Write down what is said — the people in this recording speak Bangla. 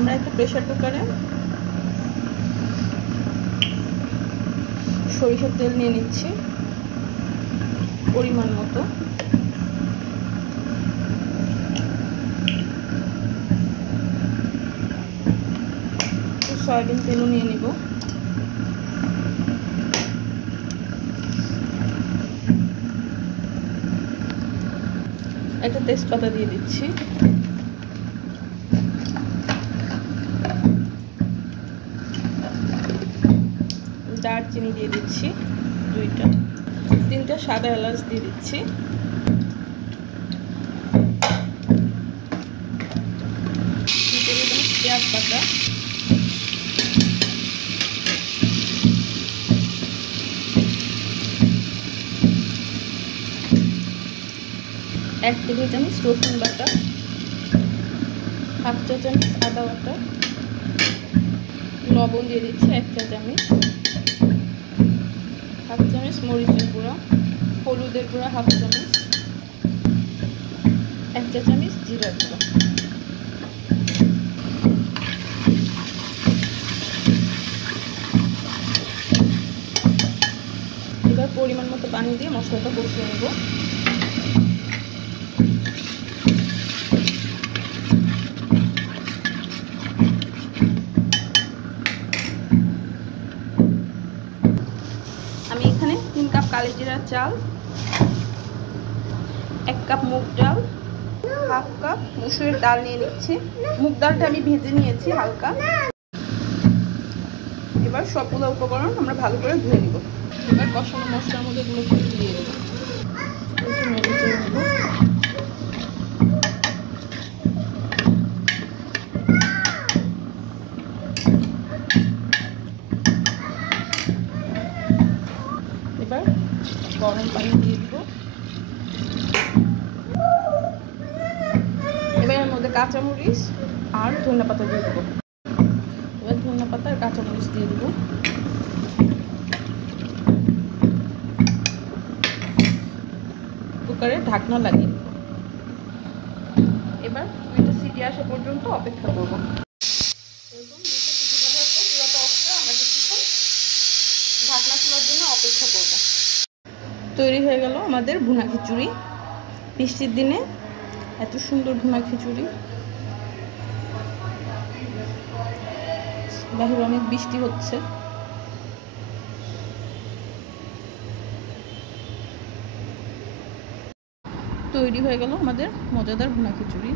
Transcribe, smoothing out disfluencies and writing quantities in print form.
আমরা একটা প্রেসার কুকারে সরিষার তেল নিয়ে নিচ্ছি পরিমাণ মতো। সয়াবিন তেলও নিয়ে নিব। একটা তেজপাতা দিয়ে দিচ্ছি। দারচিনি দিয়ে দিচ্ছি 2টা, 3টা সাদা এলাচ দিয়ে দিচ্ছি। পেঁয়াজ বাটা, 1 টেবিল চামচ রসুন বাটা, 1/2 চা চামচ আদা বাটা, লবণ দিয়ে দিচ্ছি 1 চা চামচ, 1/2 চামচ মরিচের গুঁড়া, হলুদের গুঁড়া 1/2 চামচ, 1 চা চামচ জিরার গুঁড়া। এবার পরিমাণ মতো পানি দিয়ে মশলাটা কষিয়ে নেব। আমি এখানে 3 কাপ কালি জিরার চাল, 1 কাপ মুগ ডাল, 1/2 কাপ মসুরের ডাল নিয়ে নিচ্ছি। মুগ ডালটা আমি ভেজে নিয়েছি হালকা। এবার সবগুলো উপকরণ আমরা ভালো করে ধুয়ে নিব। এবার কষানো মশলার মধ্যে এগুলো দিয়ে দেবো। এবার গরম পানি দিয়ে দিব। এবার এর মধ্যে কাঁচামরিচ আর ধনিয়া পাতা দিয়ে দেবো। এবার ধনিয়া পাতা আর কাঁচামরিচ দিয়ে দিব। কুকারে ঢাকনা লাগিয়ে দেব। এবার 2টা সিটি আসা পর্যন্ত অপেক্ষা করব। ঢাকনা খোলার জন্য অপেক্ষা করব। তৈরি হয়ে গেল আমাদের ভুনা খিচুড়ি। বৃষ্টির দিনে এত সুন্দর ভুনা খিচুড়ি। বাইরে অনেক বৃষ্টি হচ্ছে। তৈরি হয়ে গেল আমাদের মজাদার ভুনা খিচুড়ি।